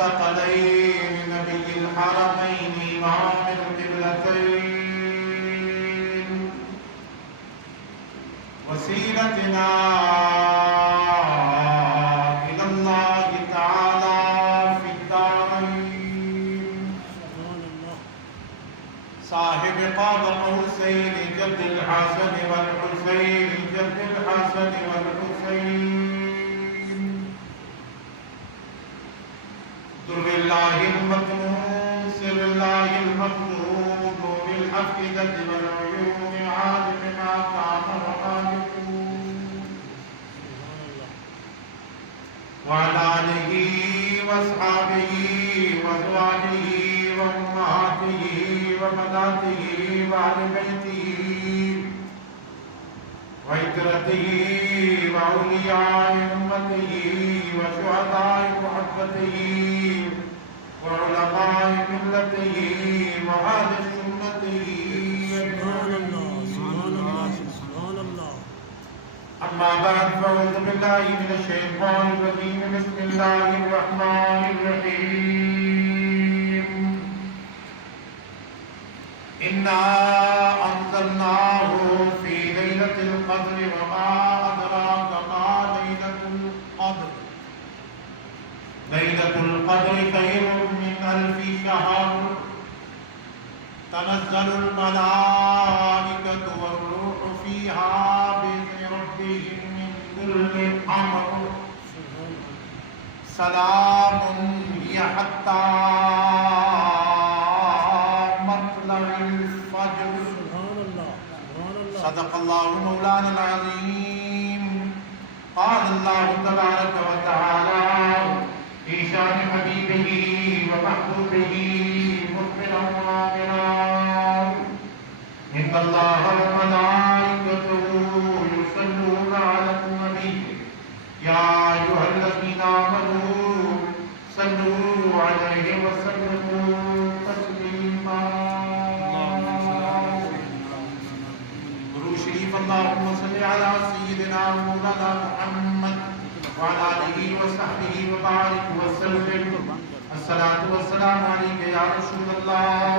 الثقلين نبي الحرمين إمام القبلتين وسيلتنا إلى الله تعالى في الدارين صاحب قاب قوسين جد الحسن والحسين جد الحسن والحسين در الله المكنون سر الله المخلوق نور الأفئدة والعيون عالم ما كان وما يكون وعلى آله وأصحابه وأزواجه وأمهاته وبناته وأهل بيته وعترته وأولياء أمته وشهداء محبته وعلماء ملته وأهل سنته سبحان الله سبحان الله سبحان الله. أما بعد فأعوذ بالله من الشيطان الرجيم بسم الله الرحمن الرحيم إنا أنزلناه في ليلة القدر وما أدراك ما ليلة القدر ليلة القدر خير من ألف شهر تنزل الملائكة والروح فيها بإذن ربهم من كل أمر سلام هي حتى مطلع الفجر. صدق الله مولانا العظيم. قال الله تبارك وتعالى في شان حبيبه ومحبوبه مخبرا وآمرا إن الله وملائكته يصلون على النبي يا أيها الذين آمنوا صلوا عليه وسلموا تسليما. درود شریف اللهم صل على سيدنا مولانا محمد وعلى آله وصحبه وبارك وسلم. الصلاة والسلام عليك يا رسول الله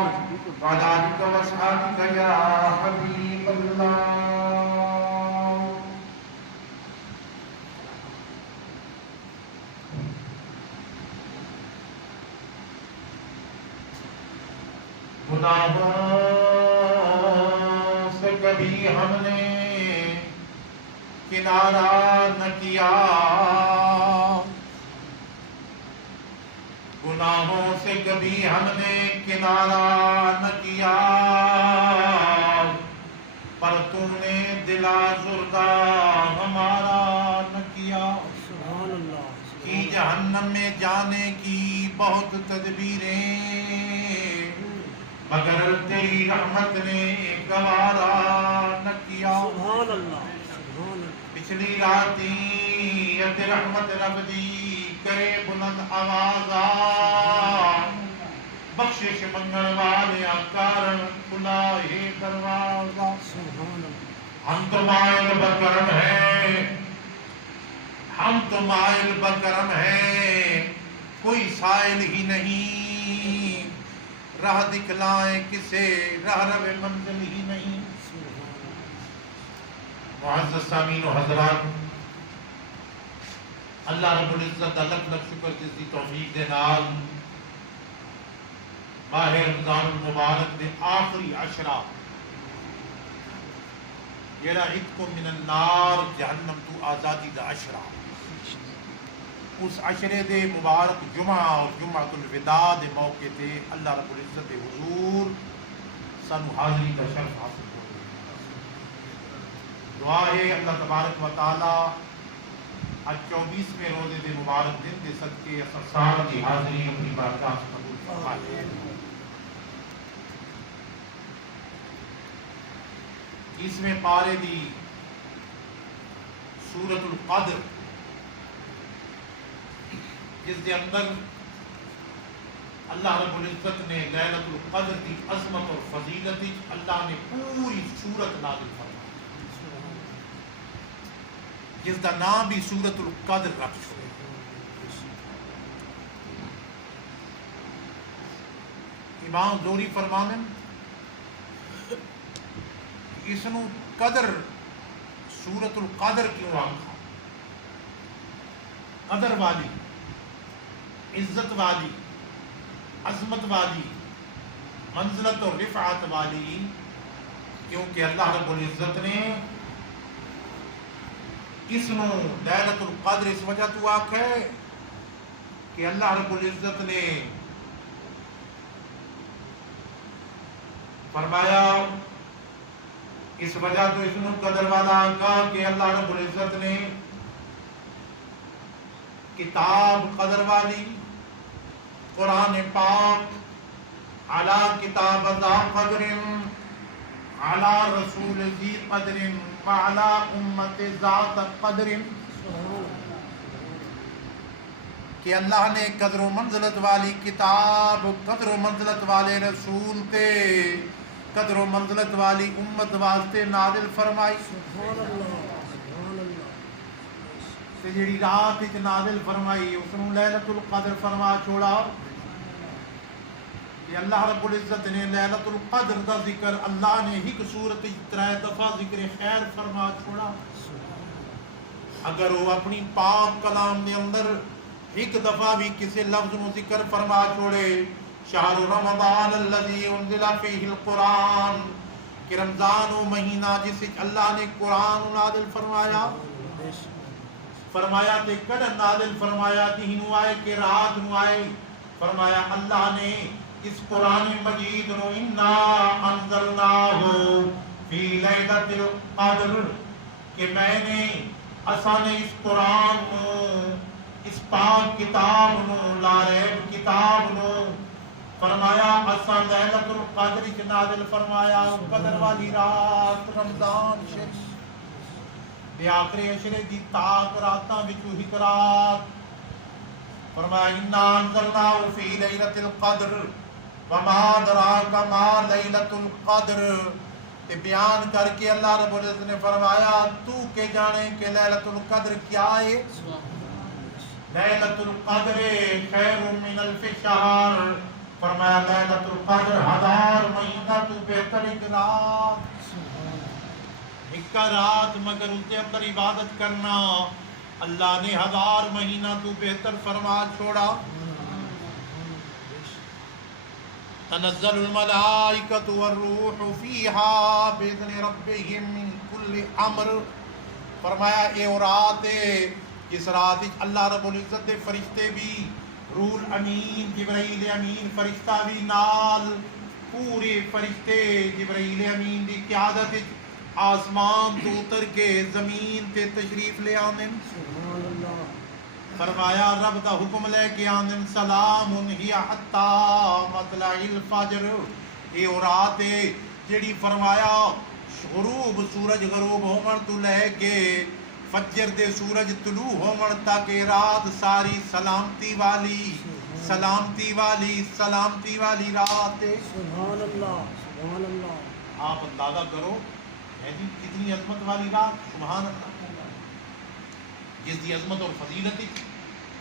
وعلى آلك وأصحابك يا حبيب الله. گناہوں سے کبھی ہم نے کنارہ نہ کیا، گناہوں سے کبھی ہم نے کنارہ نہ کیا، پر تم نے دل آزردہ ہمارا نہ کیا. کی جہنم میں جانے کی بہت تدبیریں مگر تیری رحمت نے گوارا نہ کیا. پچھلی راتی اد رحمت رب دی کرے بلند آوازا، بخشش منگل والے کارن کھلا ہے دروازہ. ہم تو مائل بکرم ہیں، ہم تو مائل بکرم ہیں، کوئی سائل ہی نہیں، راہ دکھلائیں کسے راہ رو منزل ہی نہیں. معزز سامعین و حضرات، اللہ رب العزت الگ لگ شکر جس دی توفیق دے نال ماہ رمضان المبارک دے آخری عشرہ جیڑا عتق من النار جہنم تو آزادی دا عشرہ، اس عشرے دے مبارک جمعہ اور جمعہ الوداع دے موقع تے اللہ رب العزت دے حضور سانو حاضری کا شرف حاصل ہو. دعا ہے اللہ تبارک و تعالی آج 24ویں روزے دے مبارک دن دے صدقے سال کی حاضری اپنی بارگاہ سے قبول فرمائے. اس میں پارے دی سورۃ القدر جس دے اندر اللہ رب العزت نے لیلۃ القدر کی عظمت اور فضیلت اللہ نے پوری سورت نازل فرمائی، جس کا نام بھی سورۃ القدر رکھ چھوڑے. امام زہری فرمانے اس نو قدر سورت القدر کیوں آکھا؟ قدر والی، عزت والی، عظمت والی، منزلت اور رفعت والی، کیونکہ اللہ رب العزت نے اس نو لیلۃ القدر اس وجہ تو آکھا ہے کہ اللہ رب العزت نے فرمایا، اس وجہ تو اس نو قدر والا آکھا کہ اللہ رب العزت نے کتاب قدر والی قرآن پاک علی کتاب ذا قدر علی رسول ذی قدر وعلی امت ذات قدر، کہ اللہ نے قدر و منزلت والی کتاب، قدر و منزلت والے رسول تے قدر و منزلت والی امت واسطے نازل فرمائی، تے جڑی رات وچ نازل فرمائی اس نو لیلۃ القدر فرما چھوڑا، کہ اللہ رب العزت نے لیلۃ القدر دا ذکر اللہ نے ایک سورت 3 دفعہ ذکر خیر فرما چھوڑا۔ اگر وہ اپنی پاک کلام دے اندر ایک دفعہ بھی کسی لفظ نو ذکر فرما چھوڑے، شہر رمضان الذی انزل فیہ القرآن، کہ رمضان و مہینہ جس وچ اللہ نے قرآن نازل فرمایا، فرمایا تے کدھر نازل فرمایا؟ دن نو آئے کہ رات نو آئے؟ فرمایا اللہ نے اس قرآن مجید نو انا انزلناہ فی لیلۃ القدر، کہ میں نے اساں نے اس قرآن نو، اس پاک کتاب نو، لا ریب کتاب نو فرمایا اساں لیلۃ القدر وچ نازل فرمایا، قدر والی رات رمضان شریف دے آخری عشرے دی تاک راتاں وچوں ایک رات، فرمایا انا انزلناہ فی لیلۃ القدر وما ادراک ما لیلۃ القدر، تے بیان کر کے اللہ رب العزت نے فرمایا تو کہ جانے کہ لیلۃ القدر کیا ہے؟ لیلۃ القدر خیر من الف شہر، فرمایا لیلۃ القدر 1000 مہینہ تو بہتر ایک رات، ایک رات مگر اس کے اندر عبادت کرنا اللہ نے 1000 مہینہ تو بہتر فرما چھوڑا۔ تنزل الملائکۃ والروح فیہا باذن ربہم من کل امر، فرمایا اے وہ رات ہے جس رات اللہ رب العزت دے فرشتے بھی، روح الامین جبرائیل امین فرشتہ بھی نال، پورے فرشتے جبرائیل امین دی قیادت آسمان تو اتر کے زمین تے تشریف لے آمن، فرمایا رب دا حکم لے کے آمن، سلام ہی حتی مطلع الفجر، اے وہ رات ہے جڑی فرمایا غروب سورج غروب ہومن تو لے کے فجر دے سورج طلوع ہومن تک رات ساری سلامتی والی، سلامتی والی، سلامتی والی رات ہے۔ سبحان اللہ، سبحان اللہ، آپ اندازہ کرو ہے جی کتنی عظمت والی رات، سبحان اللہ، جس دی عظمت اور فضیلت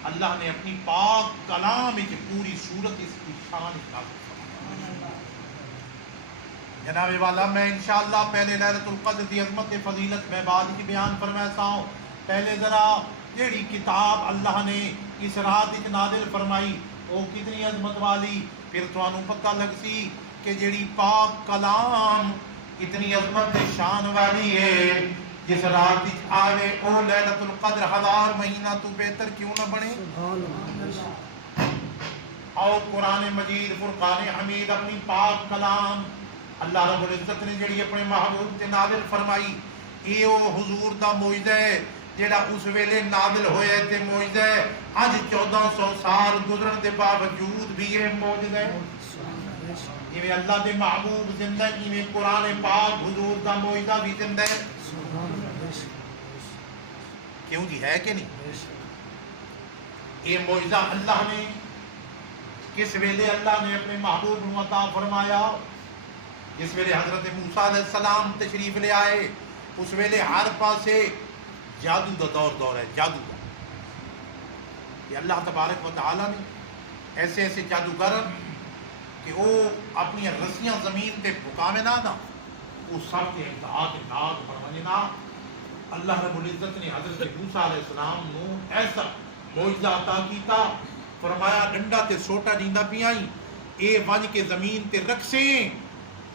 اللہ نے اپنی پاک کلام وچ پوری صورت اس کی شان نازل فرمائی۔ جناب والا میں انشاءاللہ پہلے لیلۃ القدر دی عظمت فضیلت میں بعد کی بیان فرماتا ہوں، پہلے ذرا جیڑی کتاب اللہ نے اس رات وچ نازل فرمائی وہ کتنی عظمت والی، پھر تانوں پتہ لگ سی کہ جیڑی پاک کلام اتنی عظمت شان والی ہے، جس رات وچ آوے او لیلۃ القدر 1000 مہینہ تو بہتر کیوں نہ بنے۔ اور قرآن مجید فرقان حمید اپنی پاک کلام اللہ رب العزت نے جڑی اپنے محبوب تے نازل فرمائی، یہ او حضور دا معجزہ ہے جڑا اس ویلے نازل ہوئے تے معجزہ ہے، اج 1400 سال گزرن دے باوجود بھی یہ معجزہ ہے۔ جویں اللہ دے محبوب زندہ جویں قرآن پاک حضور دا معجزہ بھی زندہ ہے، کیوں جی ہے کہ نہیں؟ یہ معجزہ اللہ نے کس ویلے اللہ نے اپنے محبوب کو عطا فرمایا؟ جس ویلے حضرت موسیٰ علیہ السلام تشریف لے آئے، اس ویلے ہر پاسے جادو دا دور ہے، جادو دا۔ یہ اللہ تبارک و تعالیٰ نے ایسے ایسے جادوگر کہ وہ اپنی رسیاں زمین تے پکاوے نا وہ سب کے امتحاد ناز فرمانے نا اللہ رب العزت نے حضرت موسیٰ علیہ السلام نو ایسا معجزہ عطا کیتا فرمایا ڈنڈا تے سوٹا جیندا پیائی اے ونج کے زمین تے رکھسیں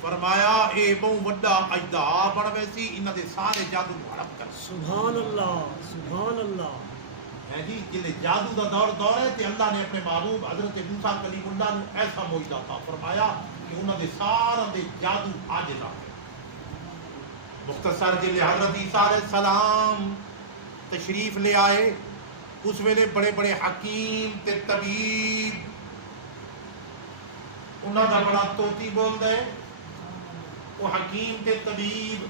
فرمایا اے بہت وڈا اجدہا بن ویسی انہاں دے سارے جادو ہڑپ کر سبحان اللہ سبحان اللہ ہے جی جلے جادو دا دور ہے تے اللہ نے اپنے محبوب حضرت موسیٰ کلیم اللہ نے ایسا معجزہ عطا فرمایا کہ انہاں دے سارے دے جادو عاجز آ گئے مختصر جلے حضرت عیسیٰ علیہ السلام تشریف لے آئے اس ویلے بڑے بڑے حکیم تے طبیب انہاں دا بڑا توتی بول دے وہ حکیم تے طبیب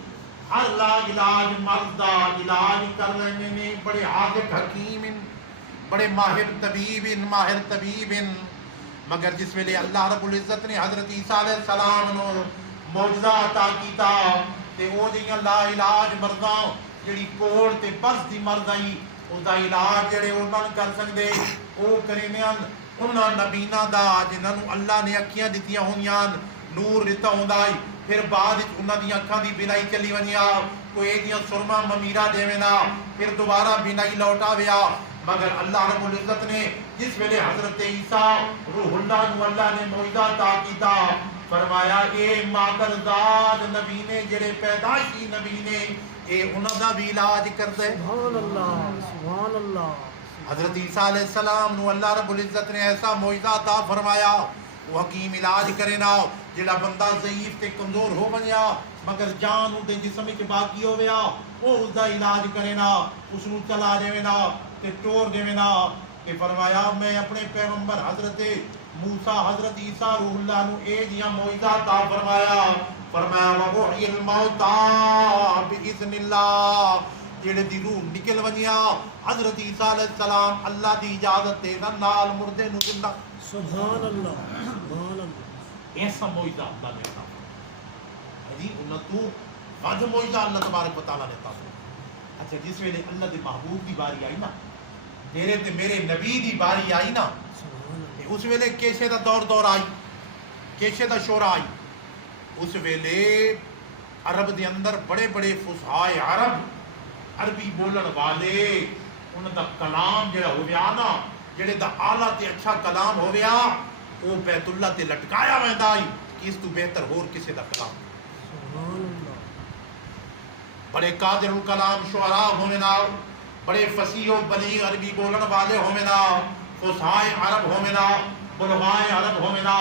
ہر لاج علاج مرض دا علاج کر رہے نے بڑے حاذق حکیم ان بڑے ماہر طبیب ان مگر جس ویلے اللہ رب العزت نے حضرت عیسیٰ علیہ السلام نو معجزہ عطا کیتا تے او جیاں لا علاج مرضاں جڑی کوڑ تے بس دی مرض آئی او دا علاج جڑے انہاں کر سکدے او کرینے انہاں نبینا دا جنہاں نو اللہ نے اکھیاں دتیاں ہویاں نور دتا ہوندا ہے پھر بعد انہاں دی اکھاں دی بینائی چلی ونیا کوئی دیاں سرما ممیرا دیوینا پھر دوبارہ بینائی لوٹا ویا مگر اللہ رب العزت نے جس ویلے حضرت عیسیٰ روح اللہ نو اللہ نے معجزہ عطا کیتا فرمایا اے مادر ذات نبی نے جڑے پیدائشی نبی نے اے انہاں دا بھی علاج کر دے سبحان اللہ سبحان اللہ حضرت عیسیٰ علیہ السلام نو اللہ رب العزت نے ایسا معجزہ عطا فرمایا وہ حکیم علاج کرے نا جڑا بندہ ضعیف تے کمزور ہو بنیا مگر جان دے جسم وچ باقی ہویا او اس دا علاج کرے نا اس نو چلا دے نا تے ٹور دے نا کہ فرمایا میں اپنے پیغمبر حضرت موسیٰ حضرت عیسیٰ روح اللہ نو اے جیاں معجزہ عطا فرمایا وَوَحْيِ الْمَوْتَى بِإِذْنِ اللَّهِ جڑے دی روح نکل ونیا حضرت عیسیٰ علیہ السلام اللہ دی اجازت دے نال مردے نو زندہ سبحان اللہ سبحان اللہ ایسا معجزہ اللہ نے عطا فرمایا جی انہاں تو وجھ معجزہ اللہ تبارک و تعالیٰ نے عطا فرمایا اچھا جس ویلے اللہ دے محبوب دی باری آئی نا تیرے تے میرے نبی دی باری آئی نا اس ویلے کیسے دا دور آئی کیسے دا شورا آئی اس ویلے عرب دے اندر بڑے بڑے فصحائے عربی بولن والے انہاں دا کلام جڑا ہو گیا نا جڑے دا اعلیٰ تے اچھا کلام ہو گیا وہ بیت اللہ تے لٹکایا ویندا ہے کہ اس تو بہتر ہور کسے دا کلام سبحان اللہ بڑے قادر الکلام شعراء ہوئے نا بڑے فصیح و بلیغ عربی بولن والے ہوئے نا فصحائے عرب ہوئے نا بلغائے عرب ہوئے نا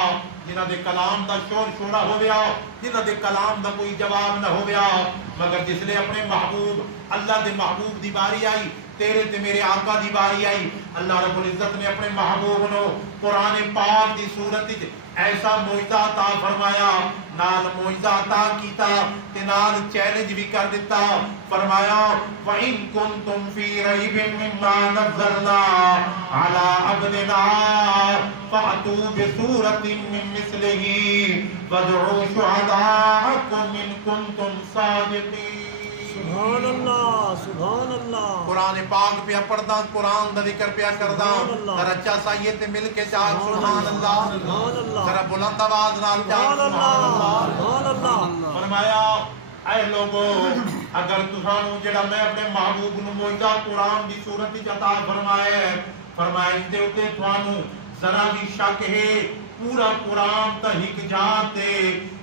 جنہاں دے کلام دا شور شورا ہو گیا جنہاں دے کلام دا کوئی جواب نہ ہو گیا مگر جس لئے اپنے محبوب اللہ دے محبوب دی باری آئی تیرے تے میرے آقا دی باری آئی اللہ رب العزت نے اپنے محبوب نو قرآن پاک دی صورت ایسا معجزہ عطا فرمایا نال معجزہ عطا کیتا تے نال چیلنج بھی کر دیتا فرمایا وَإِن كُنتُمْ فِي رَيْبٍ مِّمَّا نَزَّلْنَا عَلَىٰ عَبْدِنَا فَأْتُوا بِسُورَةٍ مِّن مِّثْلِهِ وَادْعُوا شُهَدَاءَكُمْ إِن كُنتُمْ صَادِقِينَ سبحان اللہ سبحان اللہ قرآن پاک پہ پڑھدا قرآن دا ذکر پہ کردا درجہ سائیے تے مل کے چاہ سبحان اللہ سبحان اللہ ذرا بلند آواز نال چاہ سبحان اللہ سبحان اللہ فرمایا اے لوگو اگر تسانو جڑا میں اپنے محبوب نو معجزہ قرآن دی صورت وچ عطا فرمایا اس دے اوتے تھانو ذرا بھی شک ہے پورا قرآن تا ہک جاتے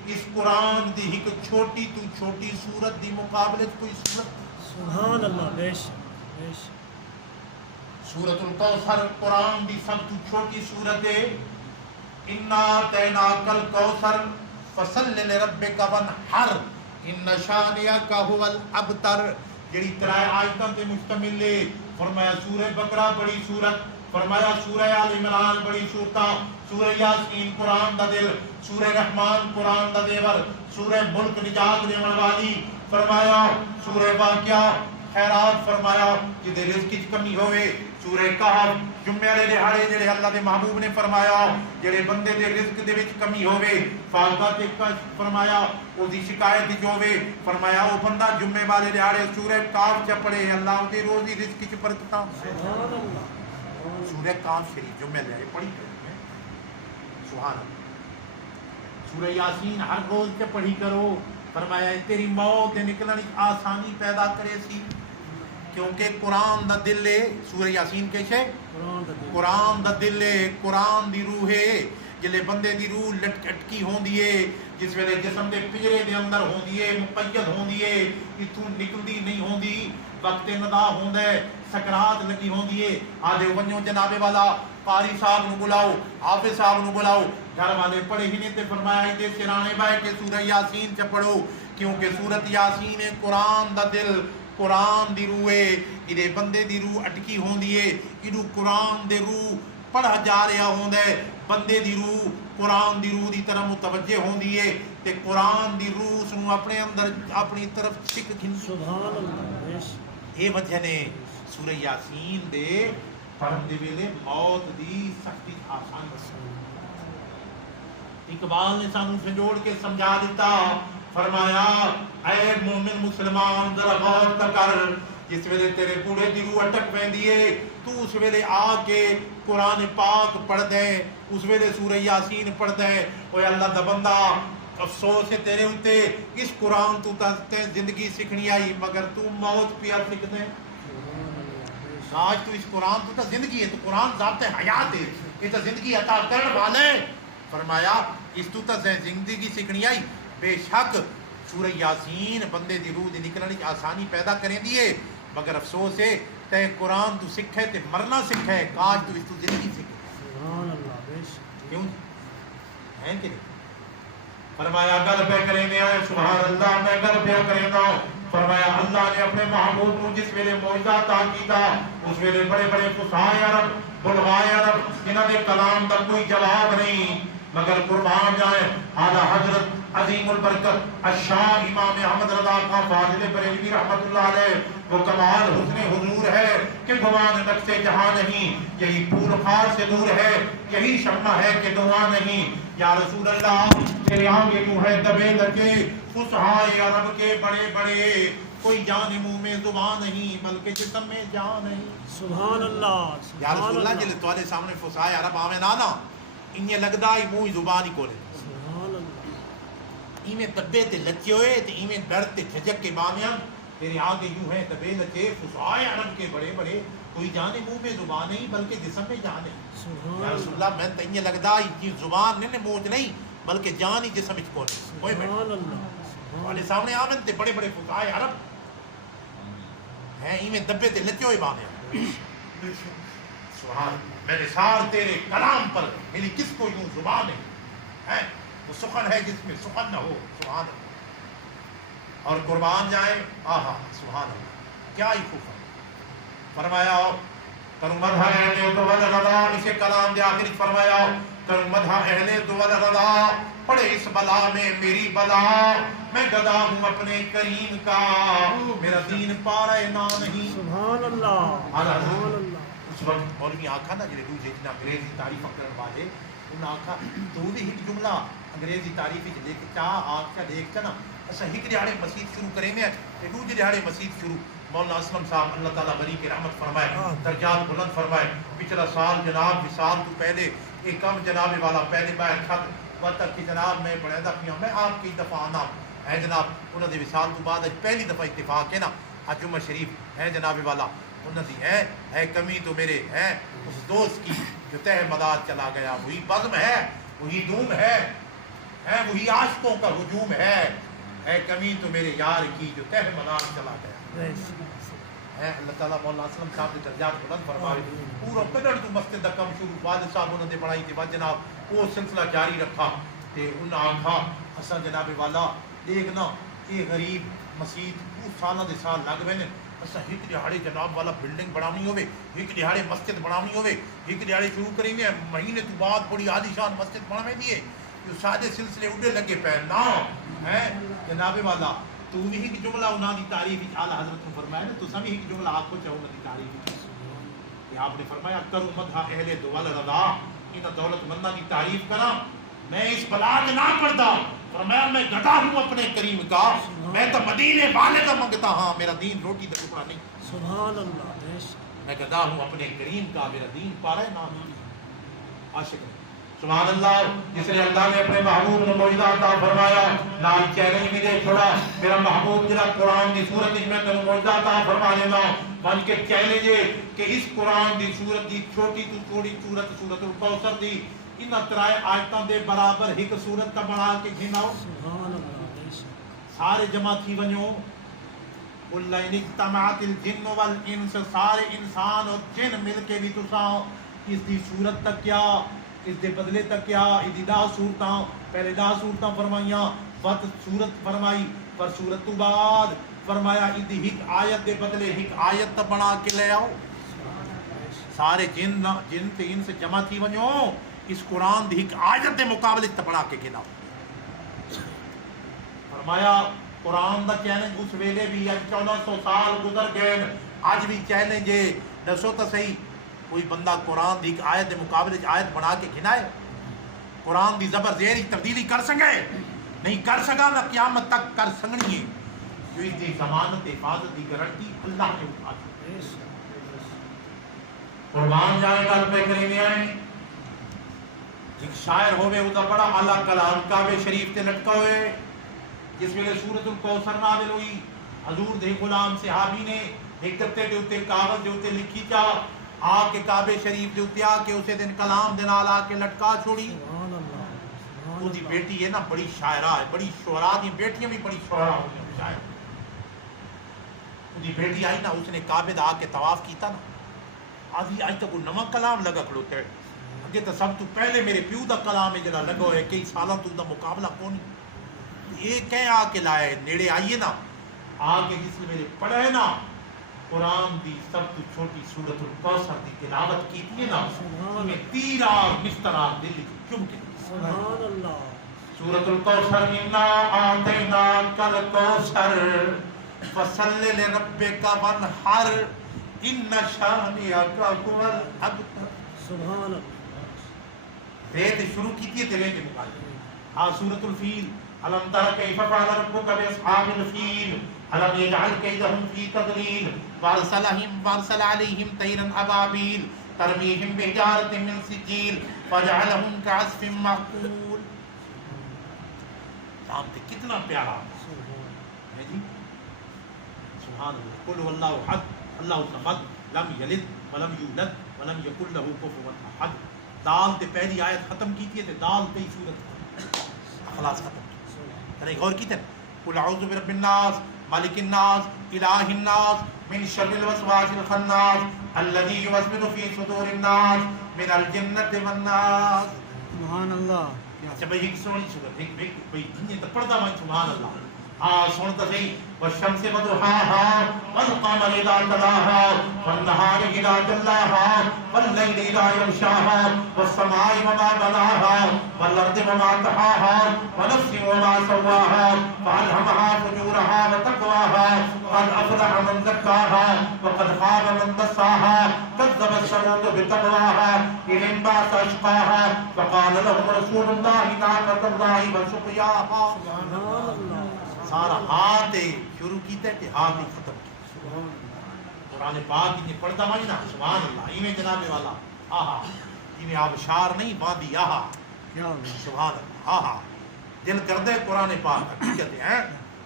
اس قرآن دی ہک چھوٹی تو چھوٹی سورت دی مقابلے کوئی سورت سبحان اللہ بیش سورت الکوثر قرآن دی سب تو چھوٹی سورت ہے انا اعطیناک الکوثر فصل لربک وانحر ان شانئک هو الابتر جڑی ترائے آیتاں تے مشتمل ہے فرمایا سورہ بقرہ بڑی سورت فرمایا سورہ آل عمران بڑی سورتاں سورہ یاسین قرآن دا دل سورہ رحمان قرآن دا دیور سورہ ملک نجات دیون والی فرمایا سورہ واقعہ خیرات فرمایا کہ دے رزق کی کمی ہوئے سورہ کہف جمعے والے دہاڑے جڑے اللہ دے محبوب نے فرمایا جڑے بندے دے رزق دے وچ کمی ہوئے فالتہ تے فرمایا او دی شکایت جو ہوئے فرمایا او بندہ جمعے والے دہاڑے سورہ کہف چ پڑھے اللہ دی روزی رزق کی برکتاں سبحان اللہ سورہ کہف شریف جمعے والے پڑھی سبحان اللہ سورہ یاسین ہر روز تے پڑھی کرو. فرمایا تیری موت دے نکلنے آسانی پیدا کرے سی کیونکہ قرآن دا دل ہے. سورہ یاسین کے شے قرآن دا دل ہے, قرآن دی روح ہے. جلے بندے دی روح لٹکی ہوندی ہے, جس ویلے جسم دے پنجرے دے اندر ہوندی ہے, مقید ہوندی ہے, اتوں نکلدی نہیں ہوندی, وقت ندا ہوندا ہے, سکرات لگی ہوندی ہے. آدھے ونجو جناب والا قاری صاحب نو بلاؤ, حافظ صاحب نو بلاؤ, گھر والے پڑھے ہی نہیں تے فرمایا دے سرانے بائے کہ سورہ یاسین چ پڑھو کیونکہ سورت یاسین ہے قرآن دا دل, قرآن دی روح ہے. ادے بندے دی روح اٹکی ہوندی ہے, ادو قرآن دے روح پڑھا جا رہا ہوندا ہے. بندے دی روح قرآن دی روح دی طرف متوجہ ہوندی ہے تے قرآن دی روح سنو اپنے اندر اپنی طرف چھک کھن. سبحان اللہ. اے وجہ نے سورہ یاسین دے پڑھن دے ویلے موت دی سختی آسان ہے. اقبال نے سانو سنجوڑ کے سمجھا دیتا. فرمایا اے مومن مسلمان ذرا غور کر, جس ویلے تیرے بوڑھے دی روح اٹک پیندی ہے تو اس ویلے آ کے قرآن پاک پڑھ دے, اس ویلے سورہ یاسین پڑھ دے. اوے اللہ دا بندہ افسوس ہے تیرے اتے, اس قرآن تو تے زندگی سیکھنی آئی مگر تو موت پیا سکھ دے. آج تو اس قرآن تو زندگی ہے, تو قرآن ضابط حیات ہے, یہ تو زندگی عطا کرنے والے. فرمایا اس تو زندگی سیکھنی آئی. بے شک سورہ یاسین بندے دی روح دی نکلنے کی آسانی پیدا کریں دیے مگر افسوس ہے تے قرآن تو سکھے تے مرنا سکھے, کاش تو اس تو زندگی سکھے. سبحان اللہ. کیوں ہیں کہ نہیں؟ فرمایا گل پہ کریں دے آئے سبحان اللہ, میں گل پہ کریں دا. فرمایا اللہ نے اپنے محبوب کو جس ویلے معجزہ عطا کیتا اس ویلے بڑے بڑے فصاحِ عرب, بلغائے عرب, انہاں دے کلام دا کوئی جواب نہیں مگر قربان جائے اعلیٰ حضرت عظیم البرکت الشاہ امام احمد رضا خان فاضل بریلوی رحمت اللہ علیہ. وہ کمال حسن حضور ہے کہ گمان نقص جہاں نہیں, یہی پور خار سے دور ہے, یہی شمع ہے کہ دعا نہیں. یا رسول اللہ تیرے آگے یوں ہے دبے لگے فصحائے عرب کے بڑے بڑے, کوئی جان منہ میں زبان نہیں بلکہ جسم میں جان نہیں. سبحان اللہ. یا رسول اللہ جلے تواڈے سامنے فصحائے عرب آویں نا انہیں لگدا ہی منہ زبان ہی کولے. سبحان اللہ. ایویں دبے تے لچے ہوئے تے ایویں ڈر تے جھجک کے بامیاں تیرے آگے یوں ہے دبے لچے فصحائے عرب کے بڑے بڑے, کوئی جانے منہ میں زبان نہیں بلکہ جسم میں جان ہے. یا رسول اللہ میں تے انہیں لگدا ہی زبان نہیں منہ نہیں بلکہ جان ہی جسم وچ کولے. سبحان اللہ. تواڈے سامنے آویں تے بڑے بڑے فصحائے عرب ہیں ایویں دبے تے لچے ہوئے بامیاں. سبحان میرے سار تیرے کلام پر میری کس کو یوں زبان ہے, وہ سخن ہے جس میں سخن نہ ہو. سبحان اللہ. اور قربان جائے آہا سبحان اللہ کیا ہی خوف ہے. فرمایا کروں مدح اہل دول رضا, اسے کلام دے آخر فرمایا کروں مدح اہل دول رضا, پڑے اس بلا میں میری بلا, میں گدا ہوں اپنے کریم کا, میرا دین پارے نہ نہیں. سبحان اللہ. سبحان اللہ. اس وقت مولوی آکھا نا جلے دوجے جنا انگریزی تعریف کرنے والے انہاں آکھا تو بھی ایک جملہ انگریزی تعریف وچ لکھ چاہ آکھا دیکھ چا نا اسا ایک دیہاڑے مسجد شروع کریں گے تے دوجے دیہاڑے مسجد شروع. مولانا اسلم صاحب اللہ تعالیٰ بری کے رحمت فرمائے, درجات بلند فرمائے. پچھلا سال جناب وصال تو پہلے ایک کم جناب والا پہلے باہر خط وقت تک کہ جناب میں بڑھیدہ پیا میں آپ کی دفعہ آنا ہے جناب. انہوں نے وصال تو بعد پہلی دفعہ اتفاق ہے نا آج جمعہ شریف ہے جناب والا انہوں نے ہے کمی تو میرے ہے اس دوست کی جو تہ مدار چلا گیا, وہی بزم ہے, وہی دوم ہے, وہی عاشقوں کا ہجوم ہے کمی تو میرے یار کی جو تہ مدار چلا گیا. اللہ تعالیٰ مولانا اسلم صاحب کے درجات بلند فرمائے. پورا قدر تو مسجد دا کم شروع والد صاحب انہوں نے بڑھائی تھی بعد جناب وہ سلسلہ جاری رکھا تے انہوں نے آکھا اسا جناب والا دیکھنا یہ غریب مسجد سالہ دے سال لگ گئے اسا ایک دیہاڑے جناب والا بلڈنگ بنانی ہوئے, ایک دیہاڑے مسجد بنانی ہوئے, ایک دیہاڑے شروع کریں گے مہینے تو بعد بڑی عالی شان مسجد بناویں دیے جو سادے سلسلے اڈے لگے پے نا ہے جناب والا. تو بھی ایک جملہ انہاں دی تعریف اعلیٰ حضرت نے فرمایا نا, تو سب ایک جملہ آپ کو چاہو انہاں دی تعریف کہ آپ نے فرمایا کروں مدح اہل دول رضا, ان دولت منداں دی تعریف کراں میں اس بلا کے نہ پڑتا. فرمایا میں گدا ہوں اپنے کریم کا, میں تو مدینے والے کا منگتا ہاں, میرا دین روٹی کا ٹکڑا نہیں. سبحان اللہ. میں گدا ہوں اپنے کریم کا, میرا دین پارے نہ عاشق سبحان اللہ. جس نے اللہ نے اپنے محبوب کو معجزہ عطا فرمایا نال چیلنج بھی دے چھوڑا میرا محبوب جڑا قرآن دی صورت میں تینوں معجزہ عطا فرما دینا بن کے چیلنج ہے کہ اس قرآن دی صورت دی چھوٹی تو چھوٹی صورت سورۃ الکوثر دی ان ترائے آیتاں دے برابر ایک صورت کا بنا کے گھناؤ. سبحان اللہ. سارے جمع تھی ونجو قل لئن اجتمعت الجن والانس سارے انسان اور جن مل کے بھی تساں اس دی صورت تک کیا اس دے بدلے تک کیا اس دی 10 صورتاں پہلے 10 صورتاں فرمائیاں وقت صورت فرمائی پر صورت تو بعد فرمایا اس دی ایک آیت دے بدلے ایک آیت تا بنا کے لے آؤ. سارے جن تے انس جمع تھی ونجو اس قرآن دی ایک آیت دے مقابلے تا بنا کے گھناؤ. فرمایا قرآن دا چیلنج اس ویلے بھی اج 1400 سال گزر گئے اج بھی چیلنج ہے. دسو تو صحیح کوئی بندہ قرآن دی ایک آیت دے مقابلے آیت بنا کے گھنائے قرآن دی زبر زیر تبدیلی کر سکے نہیں کر سکا نہ قیامت تک کر سکنی ہے. جو اس دی ضمانت حفاظت دی گارنٹی اللہ نے اٹھا دی. قربان جائے گل پہ کرینے آئے ایک شاعر ہوئے وہ بڑا اعلیٰ کلام کعبے شریف تے لٹکا ہوئے جس ویلے سورۃ الکوثر نازل ہوئی حضور دے غلام صحابی نے ایک دتے دے اوتے کاغذ دے اوتے لکھی جا آ کے کعبے شریف دے اوتے آ کے اسے دن کلام دے نال آ کے لٹکا چھوڑی. وہ دی بیٹی ہے نا بڑی شاعرہ ہے بڑی شعراء دی بیٹیاں بھی بڑی شعراء ہوئی ہیں شاعر. وہ دی بیٹی آئی نا اس نے کعبے دا آ کے طواف کیتا نا آدھی آج تک وہ نواں کلام لگا کھڑوتا ہے اگے تو سب تو پہلے میرے پیو دا کلام ہے جڑا لگا ہوئے کئی سالاں تو دا مقابلہ کون یہ کہیں آ کے لائے نیڑے آئیے نا آ کے جس نے میرے پڑھا ہے نا قرآن دی سب تو چھوٹی سورۃ الکوثر دی تلاوت کی تھی نا میں تیرا مسترا دل کی چم کے سبحان اللہ. سورۃ الکوثر انا اعطیناک الکوثر فصل لربک وانحر ان شانئک هو الابتر. سبحان اللہ. ریت شروع کی تھی تیرے کے مقابلے ہاں سورۃ الفیل الم تر کیف فعل ربک باصحاب الفیل الم یجعل کیدہم فی تضلیل وارسل علیہم طیرا ابابیل ترمیہم بحجارۃ من سجیل فجعلہم کعصف مأکول. سامنے کتنا پیارا ہے جی. سبحان اللہ. قل هو اللہ احد اللہ الصمد لم یلد ولم یولد ولم یکن له کفوا احد. دال تے پہلی آیت ختم کی تھی تے دال تے ہی سورت اخلاص ختم کی. ذرا غور کی تے قل اعوذ برب الناس مالک الناس الہ الناس من شر الوسواس الخناس الذي يوسوس في صدور الناس من الجنۃ والناس. سبحان اللہ. اچھا بھائی ایک سونی سورت ایک بھائی دنیا تے پڑھدا میں سبحان اللہ ہاں سنتا صحیح. والشمس وضحاها والقمر اذا تلاها والنهار اذا جلاها والليل اذا يغشاها والسماء وما بناها والارض وما طحاها ونفس وما سواها فالهمها فجورها وتقواها قد افلح من زكاها وقد خاب من دساها كذب الثمود بتقواها اذ انبعث اشقاها فقال لهم رسول الله ناقة الله وسقياها. سبحان اللہ. سارا ہاتھ شروع کیتا ہے کہ ہاتھ ہی ختم کیا. قرآن پاک انہیں پڑھتا مانی نا سبحان اللہ ایویں جناب والا آہا انہیں آبشار نہیں باندھی آہا سبحان اللہ آہا دل کردے قرآن پاک حقیقت ہے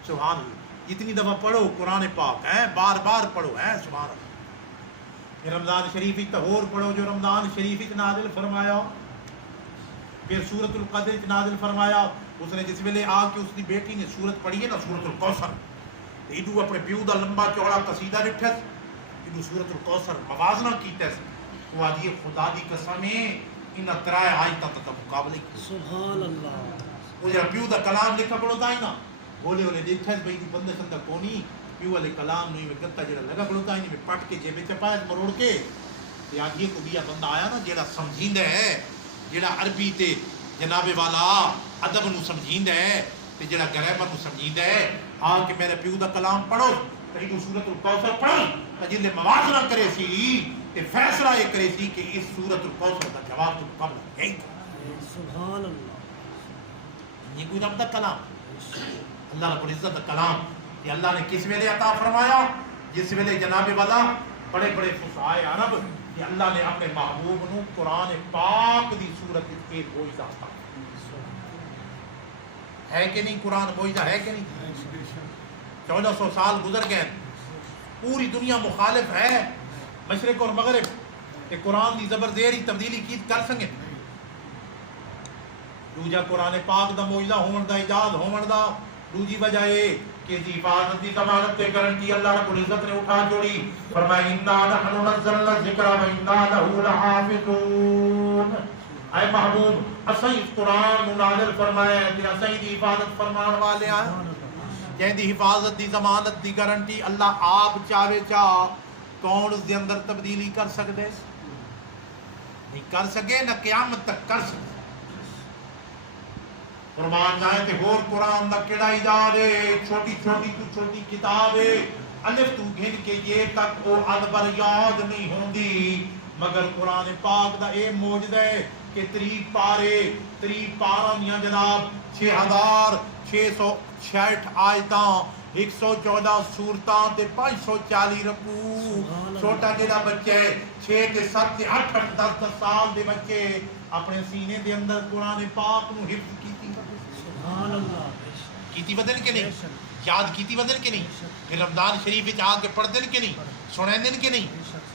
سبحان اللہ. اتنی دفعہ پڑھو قرآن پاک ہے بار بار پڑھو ہے سبحان اللہ. رمضان شریف تہور پڑھو جو رمضان شریف نازل فرمایا پھر سورۃ القدر نازل فرمایا. اس نے جس ویلے آ کے اس کی بیٹی نے سورت پڑھی ہے نا سورۃ الکوثر ایڈو اپنے پیو دا لمبا چوڑا قصیدہ ڈٹھس ایڈو سورۃ الکوثر موازنہ کیتس وہ آدھی خدا دی قسم ہے ان ترائے آیتاں تا مقابلے سبحان اللہ. وہ جڑا پیو دا کلام لکھا پڑھو تا نا بولے بولے دیکھس بھئی دی بندے سندا کونی پیو والے کلام نہیں میں گتا جڑا لگا پڑھو تا میں پٹ کے جیبے چپایا مروڑ کے تے آدھی کو بیا بندہ آیا نا جڑا سمجھیندا ہے جڑا عربی تے جناب والا ادب نو سمجھیندا ہے تے جڑا گرامر نو سمجھیندا ہے آ کے میرے پیو دا کلام پڑھو تے ایڈو سورۃ الکوثر پڑھ تے جلے موازنہ کرے سی تے فیصلہ یہ کرے سی کہ اس سورۃ الکوثر دا جواب تو قبل ہے. سبحان اللہ. یہ کوئی رب دا کلام اللہ رب العزت دا کلام کہ اللہ نے کس ویلے عطا فرمایا جس ویلے جناب والا بڑے بڑے فصحائے عرب کہ اللہ نے اپنے محبوب نو قرآن پاک دی صورت ایک معجزہ عطا ہے کہ نہیں؟ قرآن معجزہ ہے کہ نہیں؟ 1400 سال گزر گئے، پوری دنیا مخالف ہے مشرق اور مغرب کہ قرآن دی زبر زیری تبدیلی کی کر سکیں۔ دوجا قرآن پاک دا معجزہ ہون دا ایجاد ہون دا دوجی وجہ ہے کہ دی حفاظت دی ضمانت تے کرن کی اللہ رب العزت نے اٹھا جوڑی، فرمایا انا نحن نزلنا الذکر و انا له لحافظون۔ اے محبوب اساں اس قرآن نازل فرمایا کہ اساں دی حفاظت فرمان والے ہیں، جن دی حفاظت دی ضمانت دی گارنٹی اللہ آپ چاہے چاہ کون اس دے اندر تبدیلی کر سکدے؟ نہیں کر سکے، نہ قیامت تک کر سکے۔ قربان جائے تے ہور قرآن دا کیڑا ایجاد ہے، چھوٹی چھوٹی تو چھوٹی کتاب ہے، الف تو گھن کے یہ تک او ادبر یاد نہیں ہوندی، مگر قرآن پاک دا اے معجزہ ہے کہ 3 پارہ میاں جناب 6666 آیتاں 114 سورتاں تے 540 رکوع۔ چھوٹا جڑا بچہ ہے 6 تے 7 تے 8 10 سال دے بچے اپنے سینے دے اندر قرآن پاک نو حفظ کیتی، سبحان اللہ، کیتی بدل کے نہیں، یاد کیتی بدل کے نہیں، پھر رمضان شریف وچ آ کے پڑھ دن کے نہیں، سنیں دن کے نہیں،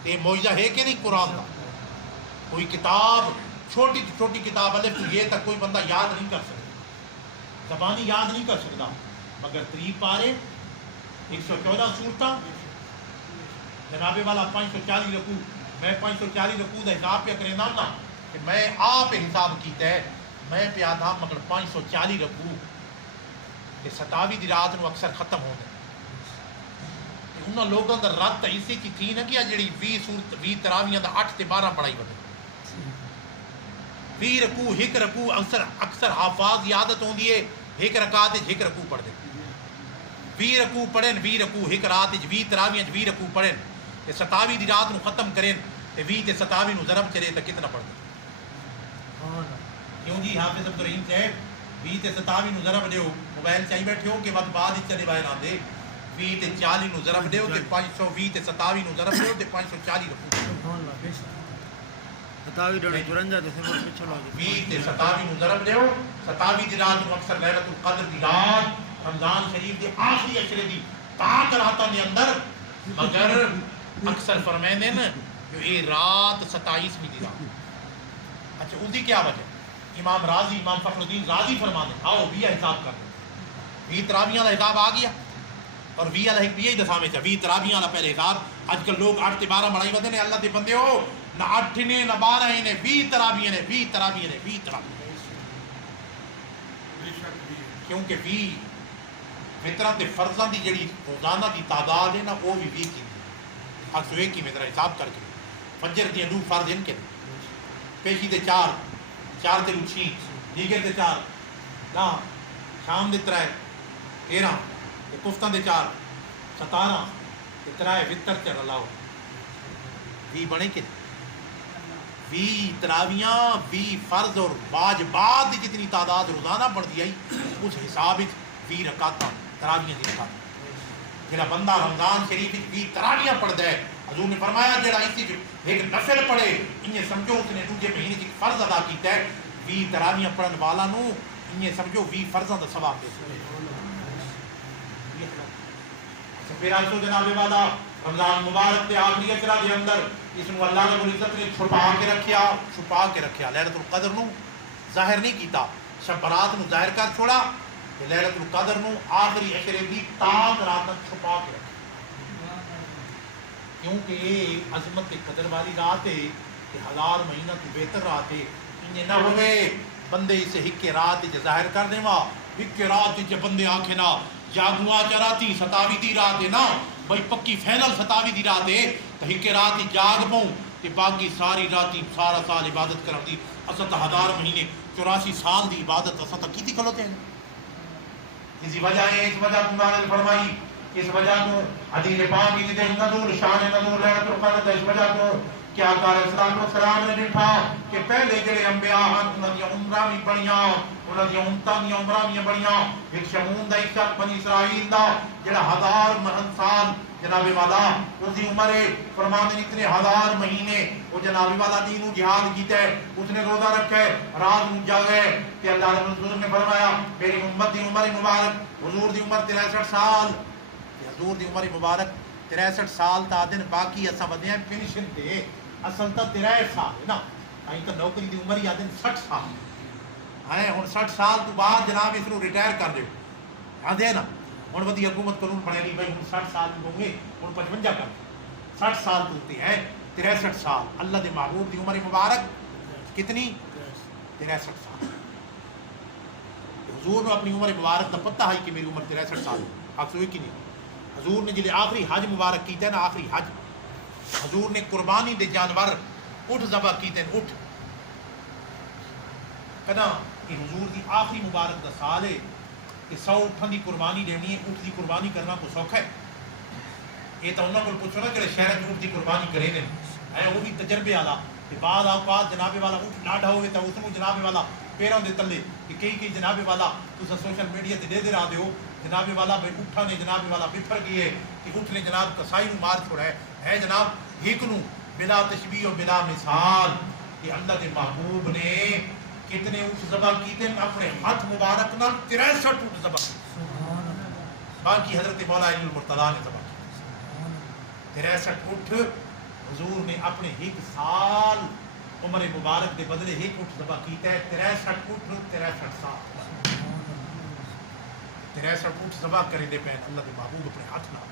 تے معجزہ ہے کہ نہیں قرآن دا؟ کوئی کتاب چھوٹی چھوٹی کتاب الف تو یہ تک کوئی بندہ یاد نہیں کر سکتا، زبانی یاد نہیں کر سکتا، مگر 3 پارے 114 سورتاں جناب والا 540 رکوع۔ میں 540 رکوع دا حساب پہ کریں نا کہ میں آپ حساب کیتا ہے، میں پہ آدھا مگر 540 رکوع کہ 27 دی رات نو اکثر ختم ہو گئے۔ انہاں لوگوں دا رات اسی کی تھی نا کہ جڑی 20 سورت 20 تراویاں دا 8 تے 12 پڑھائی وے 20 رکوع ایک رکوع اکثر حافظ کی عادت ہوندی ہے ایک رکعت وچ ایک رکوع پڑھ دے، 20 رکوع پڑھن 20 رکوع ایک رات وچ 20 تراویاں 20 رکوع پڑھن تے 27 دی رات نو ختم کریں تے 20 تے 27 نو ضرب چلے تے کتنا پڑھ دے؟ کیوں جی حافظ عبد الرحیم صاحب 20 تے 27 نو ضرب دیو، موبائل چاہی بیٹھے ہو کہ وقت بعد ہی چلے باہر آندے، 20 تے 40 نو ضرب دیو تے 520 تے 27 نو ضرب دیو تے 540 رکوع، سبحان اللہ، بے شک 27 ڈڑے 54 تے سفر پیچھے لو 20 تے 27 نو ضرب دیو، 27 دی رات نو اکثر لیلۃ القدر دی رات رمضان شریف دے آخری اشرے دی پاک راتاں دے اندر، مگر اکثر فرمائندے نا جو یہ رات 27ویں دی رات۔ اچھا اس دی کیا وجہ؟ امام راضی امام فخر الدین راضی فرماتے ہیں آؤ 20 حساب کر دیں، 20 تراویاں دا حساب آ گیا اور 20 والا ایک 20 دفعہ میں 20 تراویاں والا پہلے حساب۔ آج کل لوگ 8 تے 12 بڑھائی ودے نے، اللہ دے بندے ہو نہ 8 نے نہ 12 نے، 20 تراویاں نے، 20 تراویاں نے، 20 تراویاں، کیونکہ 20 فطرت تے فرضاں دی جڑی روزانہ دی تعداد ہے نا وہ بھی 20 کی اکثر ایک ہی میں ذرا حساب کر کے فجر دی 2 فرض ان کے پیشی دے 4 تے 6 دیگر دے 4 نہ شام دے 3 13 تے کفتاں دے 4 17 تے 3 وتر تے لاؤ 20 بنے کے 20 تراویاں 20 فرض اور واجبات دی جتنی تعداد روزانہ بڑھتی آئی اس حساب 20 رکعتاں تراویاں دی رکعت جڑا بندہ رمضان شریف 20 تراویاں پڑھدا ہے، حضور نے فرمایا جڑا اسی ایک نفل پڑھے انہیں سمجھو اس نے دوسرے مہینے کی فرض ادا کیتا ہے، 20 تراویاں پڑھن والا نو انہیں سمجھو 20 فرضاں دا ثواب دے پھر آسو جناب والا رمضان مبارک کے آخری اشرا دے اندر اس نو اللہ رب العزت نے چھپا کے رکھیا لیلۃ القدر نو ظاہر نہیں کیتا، شب برات نو ظاہر کر چھوڑا کہ لیلۃ القدر نو آخری اشرے دی تاک رات تک چھپا کے رکھیا، کیونکہ یہ عظمت قدر والی رات ہے کہ 1000 مہینہ تو بہتر رات ہے، انہیں نہ ہوئے بندے اسے ہکے رات ظاہر کر دیں وا ہکے رات بندے آکھے نا جاگوا چراتی 27 دی رات ہے نا بھائی پکی فائنل 27 دی رات ہے تو ہکے رات جاگ پاؤں تے باقی ساری راتی سارا سال عبادت کرن دی اساں تا 1000 مہینے 84 سال دی عبادت اساں تا کیتی کھلوتے ہیں۔ اسی وجہ ہے اس وجہ اللہ نے فرمائی اس وجہ کو حدیث پاک کی تے نزول شان نزول لیلۃ القدر اس وجہ کو کہ آقا علیہ السلام نے ڈٹھا کہ پہلے جڑے انبیاء ہیں انہاں دی عمراں بھی بڑیاں انہاں دی امتاں دی عمراں بھی بڑیاں ایک شمون دا ایک شخص بنی اسرائیل دا جڑا 1000 سال جناب والا اس دی عمر ہے فرماتے ہیں اتنے 1000 مہینے وہ جناب والا دین و جہاد کیتا ہے اس نے روزہ رکھا ہے رات میں جاگے کہ اللہ رسول نے فرمایا میری امت دی عمر مبارک حضور دی عمر 63 سال حضور دی عمر مبارک 63 سال تا دن باقی اسا بدیاں پینشن تے اصل تا 63 سال ہے نا ائی تو نوکری دی عمر یا دن 60 سال ہے ہن 60 سال تو بعد جناب اس نو ریٹائر کر دیو آندے نا ہن ودی حکومت قانون بنے لی بھائی ہن 60 سال ہو گئے ہن 55 کر 60 سال تو ہوتی ہے 63 سال اللہ دے محبوب دی عمر مبارک کتنی 63 سال حضور نے اپنی عمر مبارک دا پتہ ہے کہ میری عمر 63 سال آپ سوئی کی نہیں حضور نے جلے آخری حج مبارک کیتے ہیں نا آخری حج حضور نے قربانی دے جانور اٹھ ذبح کیتے ہیں اٹھ کنا کہ حضور دی آخری مبارک دا سال ہے کہ 100 اٹھن دی قربانی دینی ہے اٹھ دی قربانی کرنا کو سوکھا ہے یہ تو انہوں کو پوچھو نا کہ شہر اٹھ دی قربانی کرے دیں وہ بھی تجربے والا کہ بعد اوقات جناب والا اٹھ لاڈا ہوئے تو اس کو جناب والا پیروں دے تلے کہ کئی جناب والا تو سوشل میڈیا تے دے رہا ہو جناب والا بھائی اٹھا نے جناب والا بفر گئی ہے کہ اٹھ نے جناب کسائی نو مار چھوڑا ہے جناب ایک نو بلا تشبیہ و بلا مثال کہ اللہ کے محبوب نے کتنے اٹھ ذبح کیتے ہیں اپنے ہاتھ مبارک نال 63 اٹھ ذبح باقی حضرت مولا علی المرتضیٰ نے ذبح کی 63 اٹھ حضور نے اپنے ایک سال عمر مبارک دے بدلے ایک اٹھ ذبح کیتا ہے 63 اٹھ 63 سال 63 اٹھ ذبح کریں دے پہ اللہ کے محبوب اپنے ہاتھ نال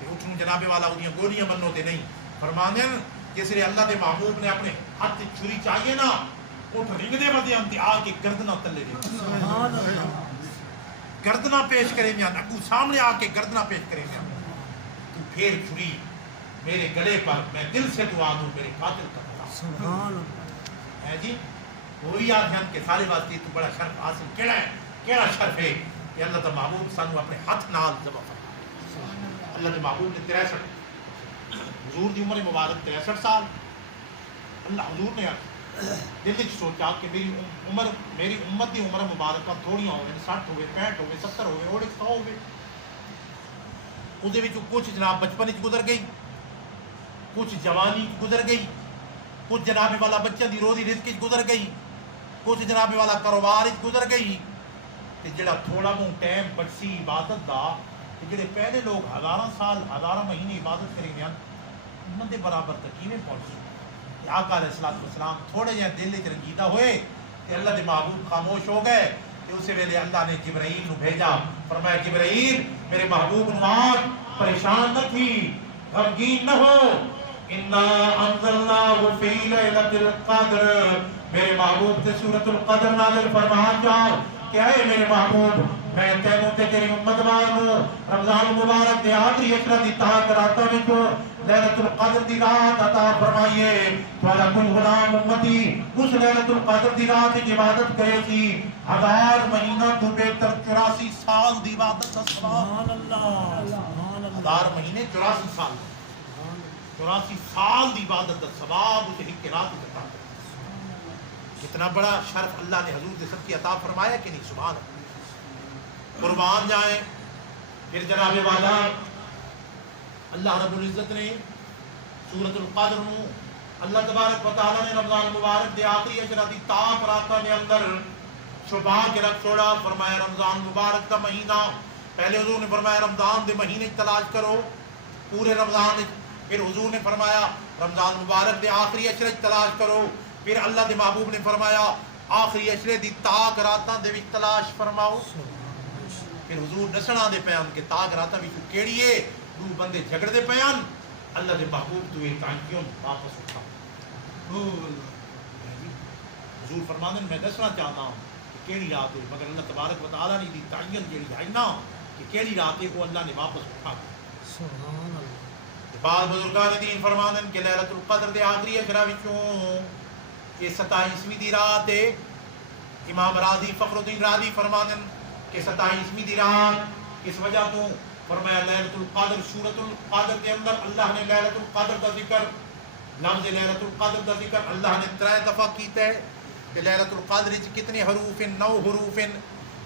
کہ اٹھ نوں جناب والا انہاں گولیاں بنو تے نہیں فرماندے جس لیے اللہ کے محبوب نے اپنے ہاتھ چھری چاہیے نا اٹھ رنگ دے ودے انتے آ کے گردنا تلے دے سبحان اللہ گردنا پیش کرے میاں نکو سامنے آ کے گردنا پیش کرے میاں تو پھر چھری میرے گلے پر میں دل سے دعا دوں میرے قاتل کا خدا سبحان اللہ ہے جی وہی آدھیان کے سارے واسطے تو بڑا شرف حاصل کیڑا شرف ہے کہ اللہ کا محبوب سانو اپنے ہاتھ نال ذبح فرمایا اللہ کے محبوب نے 63 حضور دی عمر مبارک 63 سال اللہ حضور نے دل وچ سوچا کہ میری امت دی عمر مبارکہ تھوڑیاں ہوئے 60 ہوئے 65 ہوئے 70 ہوئے اور 100 ہوئے اودے وچ کچھ جناب بچپن وچ گزر گئی کچھ جوانی گزر گئی کچھ جناب والا بچوں دی روزی رزق وچ گزر گئی کچھ جناب والا کاروبار وچ گزر گئی تے جڑا تھوڑا بہت ٹائم بچسی عبادت دا جڑے پہلے لوگ ہزاراں سال ہزاراں مہینے عبادت کریں گے انہاں دے برابر تک کیویں پہنچے آقا علیہ السلام تھوڑے جہاں دل وچ رنجیدہ ہوئے کہ اللہ دے محبوب خاموش ہو گئے کہ اسی ویلے اللہ نے جبرائیل نو بھیجا فرمایا جبرائیل میرے محبوب نو آج پریشان نہ تھی غمگین نہ ہو انا انزلناہ فی لیلۃ القدر میرے محبوب تے سورۃ القدر نازل فرما جاؤ کہ اے میرے محبوب میں تینوں تے تیری امت وانو رمضان مبارک دے آخری عشرہ دی طاعت راتاں وچ لیلۃ القدر دی رات عطا فرمائیے تھوڑا کوئی غلام امتی اس لیلۃ القدر دی رات کی عبادت کرے سی 1000 مہینہ تو بہتر 84 سال دی عبادت سبحان اللہ 1000 مہینے 84 سال 84 سال دی عبادت دا ثواب اسے ایک رات میں عطا کتنا بڑا شرف اللہ نے حضور دے سب کی عطا فرمایا کہ نہیں سبحان اللہ قربان جائیں پھر جناب والا اللہ رب العزت نے سورۃ القدر نو اللہ تبارک و تعالی نے رمضان مبارک دے آخری عشرہ دی تاپ راتاں دے اندر چھپا کے رکھ چھوڑا فرمایا رمضان مبارک کا مہینہ پہلے حضور نے فرمایا رمضان دے مہینے تلاش کرو پورے رمضان پھر حضور نے فرمایا رمضان مبارک دے آخری عشرہ تلاش کرو پھر اللہ دے محبوب نے فرمایا آخری عشرے دی تاک راتاں دے وچ تلاش فرماؤ پھر حضور نسنا دے پیان کہ تاک راتاں وچ کیڑی ہے دو بندے جھگڑ دے پیان اللہ دے محبوب تو یہ تانکیوں واپس اٹھا حضور فرماندے میں دسنا چاہتا ہوں کہ کیڑی رات ہے مگر اللہ تبارک و تعالی نے دی تعین جیڑی ہے نا کہ کیڑی رات ہے وہ اللہ نے واپس اٹھا سبحان اللہ بعد بزرگان دین فرماندے کہ لیلۃ القدر دے آخری عشرہ وچوں یہ 27ویں دی رات ہے امام راضی فخر الدین راضی فرماندے کہ 27ویں دی رات اس وجہ تو فرمایا لیلۃ القدر سورۃ القدر کے اندر اللہ نے لیلۃ القدر کا ذکر لفظ لیلۃ القدر کا ذکر اللہ نے 3 دفعہ کیتا ہے کہ لیلۃ القدر وچ کتنے حروف ہیں؟ 9 حروف ہیں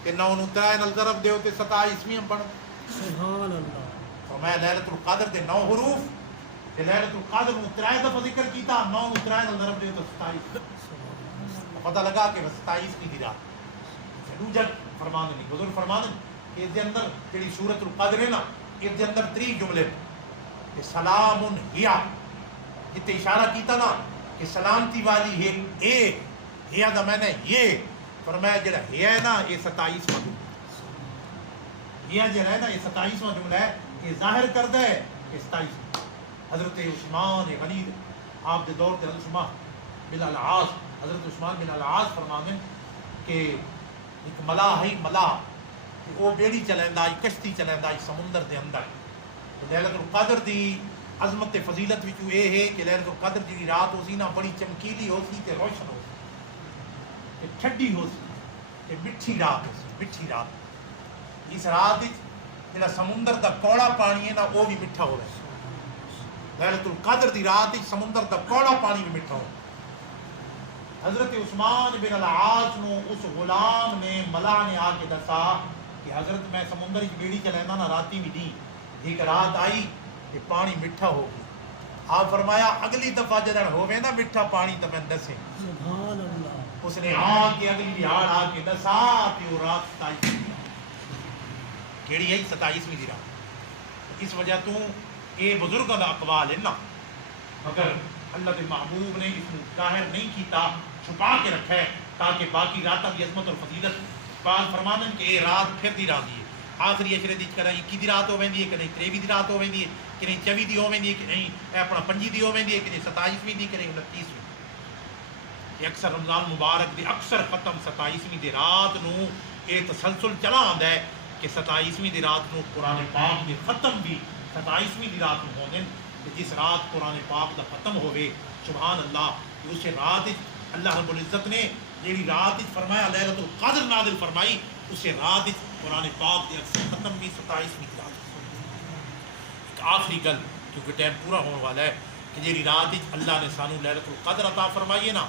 کہ 9 نو 3 نال ضرب دیو تے 27ویں بن سبحان اللہ فرمایا لیلۃ القدر دے 9 حروف کہ لیلۃ القدر نو 3 دفعہ ذکر کیتا 9 نو 3 نال ضرب دیو تے 27 پتہ لگا کہ 27ویں دی رات دوجا فرماندے نہیں بزرگ فرماندے کہ اس دے اندر جڑی سورۃ القدر ہے نا اس دے اندر 3 جملے کہ سلام ہی اتنے اشارہ کیتا نا کہ سلامتی والی ہے اے ہیا دا میں نے یہ فرمایا جڑا ہے نا یہ 27واں یہ جو ہے نا یہ 27واں جملہ ہے یہ ظاہر کرتا ہے کہ 27 حضرت عثمان غنی آپ دے دور تے حضرت عثمان بن العاص حضرت عثمان بن العاص فرماندے کہ ایک ملاح ہے ملاح وہ بیڑی چلیندا کشتی چلیندا سمندر دے اندر لیلۃ القدر دی عظمت فضیلت وچ یہ ہے کہ لیلۃ القدر جی رات ہو سی نا بڑی چمکیلی ہو سی تے روشن ہو سی تے ٹھڈی ہو سی تے مٹھی رات ہو سی مٹھی رات اس رات وچ جڑا سمندر دا کوڑا پانی ہے نا وہ بھی میٹھا ہو رہا ہے لیلۃ القدر دی رات وچ سمندر دا کوڑا پانی بھی میٹھا ہو حضرت عثمان بن العاص نو اس غلام نے ملا نے آ کے دسا کہ حضرت میں سمندر وچ بیڑی چلیندا نا راتی بھی نہیں ایک رات آئی کہ پانی میٹھا ہو گیا آپ فرمایا اگلی دفعہ جدھر ہوئے نا میٹھا پانی تو میں دسے سبحان اللہ اس نے آ کے اگلی دیہاڑ آ کے دسا کہ وہ رات 27 کیڑی ہے 27ویں دی رات اس وجہ تو یہ بزرگوں کا اقوال ہے نا مگر اللہ کے محبوب نے اس کو ظاہر نہیں کیتا چھپا کے رکھا ہے تاکہ باقی راتوں کی عظمت اور فضیلت بعض فرمانے کہ یہ رات پھر دی رات ہے آخری اشرے دی کرا 21 دی رات ہو ویندی ہے کہ نہیں 23 دی رات ہو ویندی ہے کہ نہیں 24 دی ہو ویندی ہے کہ نہیں اپنا 25 دی ہو ویندی ہے کہ نہیں 27ویں دی کہ نہیں 29ویں یہ اکثر رمضان مبارک دی اکثر ختم 27ویں دی رات نو یہ تسلسل چلا آندا ہے کہ 27ویں دی رات نو قرآن پاک دی ختم بھی 27ویں دی رات نو ہوندے کہ جس رات قرآن پاک دا ختم ہوئے سبحان اللہ اس رات اللہ رب العزت نے جیڑی رات فرمایا لیلۃ القدر نازل فرمائی اسے رات قرآن پاک دے اکثر ختم بھی 27ویں کی رات ایک آخری گل کیونکہ ٹائم پورا ہونے والا ہے کہ جیڑی رات اللہ نے سانو لیلۃ القدر عطا فرمائی ہے نا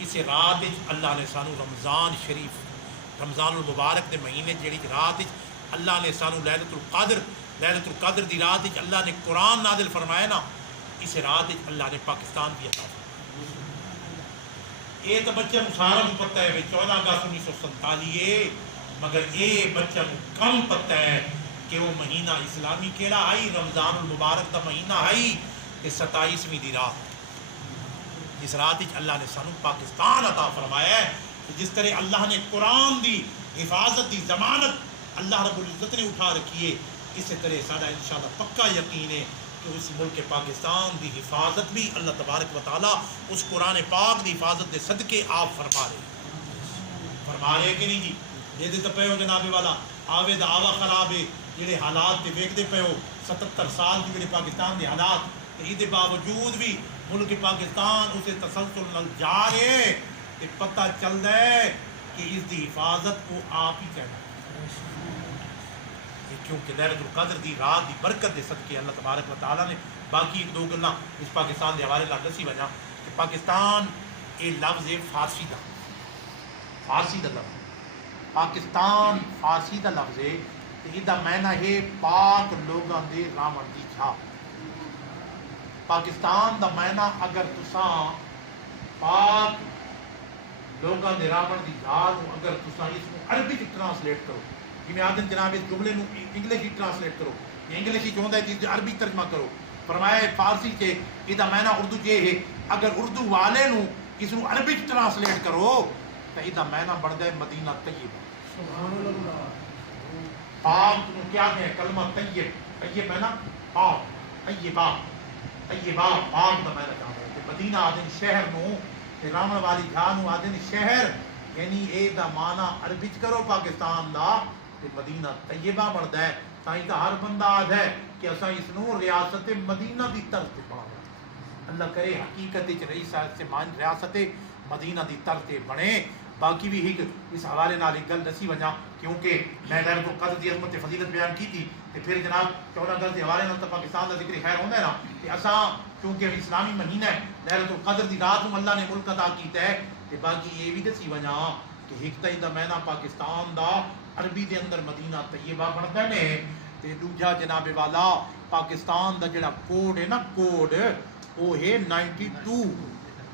اسے رات اللہ نے سانو رمضان شریف رمضان المبارک دے مہینے جیڑی رات اللہ نے سانو لیلۃ القدر دی رات اللہ نے قرآن نازل فرمایا نا اس رات اللہ نے پاکستان بھی عطا فرمایا یہ تو بچے سارا پتہ ہے 14 اگست 1947 مگر یہ بچہ کم پتہ ہے کہ وہ مہینہ اسلامی کیڑا آئی رمضان المبارک دا مہینہ آئی کہ 27ویں دی رات جس رات اللہ نے سانو پاکستان عطا فرمایا ہے جس طرح اللہ نے قرآن دی حفاظت دی ضمانت اللہ رب العزت نے اٹھا رکھی ہے اسی طرح سارا انشاءاللہ پکا یقین ہے کہ اس ملک پاکستان دی حفاظت بھی اللہ تبارک و تعالیٰ اس قرآن پاک دی حفاظت دے صدقے آپ فرما رہے کہ نہیں جی یہ تو پے ہو جناب والا آوے دا آوا خراب ہے جڑے حالات تے ویکھدے پے ہو 77 سال کی جڑے پاکستان دے حالات یہ باوجود بھی ملک پاکستان اسے تسلسل نال جا رہے تے پتہ چلدا ہے کہ اس دی حفاظت کو آپ ہی کرنا کیونکہ لیلۃ القدر دی رات دی برکت دے صدقے اللہ تبارک و تعالیٰ نے باقی ایک دو گلاں اس پاکستان دے حوالے نال دسی وجہ کہ پاکستان یہ لفظ ہے فارسی دا لفظ پاکستان فارسی دا لفظ ہے یہ دا معنی ہے پاک لوگاں دے راون دی چھا پاکستان دا معنی اگر تساں پاک لوگاں دے راون دی چھا اگر تساں اس کو عربی وچ ٹرانسلیٹ کرو میں آدم جناب اس جملے نو انگلش ہی ٹرانسلیٹ کرو انگلش ہی چاہتا ہے عربی ترجمہ کرو فرمایا فارسی کے یہ معنی اردو یہ ہے اگر اردو والے نو اس نو عربی ٹرانسلیٹ کرو تو یہ معنی بنتا ہے مدینہ طیبہ سبحان اللہ پاک نو کیا ہے کلمہ طیب طیب ہے نا پاک طیبہ پاک دا معنی چاہتا ہے کہ مدینہ آدم شہر نو رامن والی جھا نو آدم شہر یعنی اے دا معنی عربی کرو پاکستان دا مدینہ طیبہ بڑھتا ہے تائیں کا ہر بندہ آج ہے کہ اسا اس نو ریاست مدینہ دی طرز تے پڑھا اللہ کرے حقیقت سے مان ریاست مدینہ دی طرز تے بنے باقی بھی ایک اس حوالے نال ایک گل دسی وجہ کیونکہ میں لیلۃ القدر کی عظمت فضیلت بیان کی تھی کہ پھر جناب 14 اگست کے حوالے نال پاکستان کا ذکر خیر ہونا ہے نا کہ اساں کیونکہ اسلامی مہینہ ہے لیلۃ القدر دی رات کو اللہ نے ملک عطا کیتا ہے تے باقی یہ بھی دسی وجہ کہ ایک تئی دا مہینہ پاکستان دا عربی دے اندر مدینہ طیبہ بنتا ہے تے دوجا جناب والا پاکستان دا جڑا کوڈ ہے نا کوڈ وہ ہے 92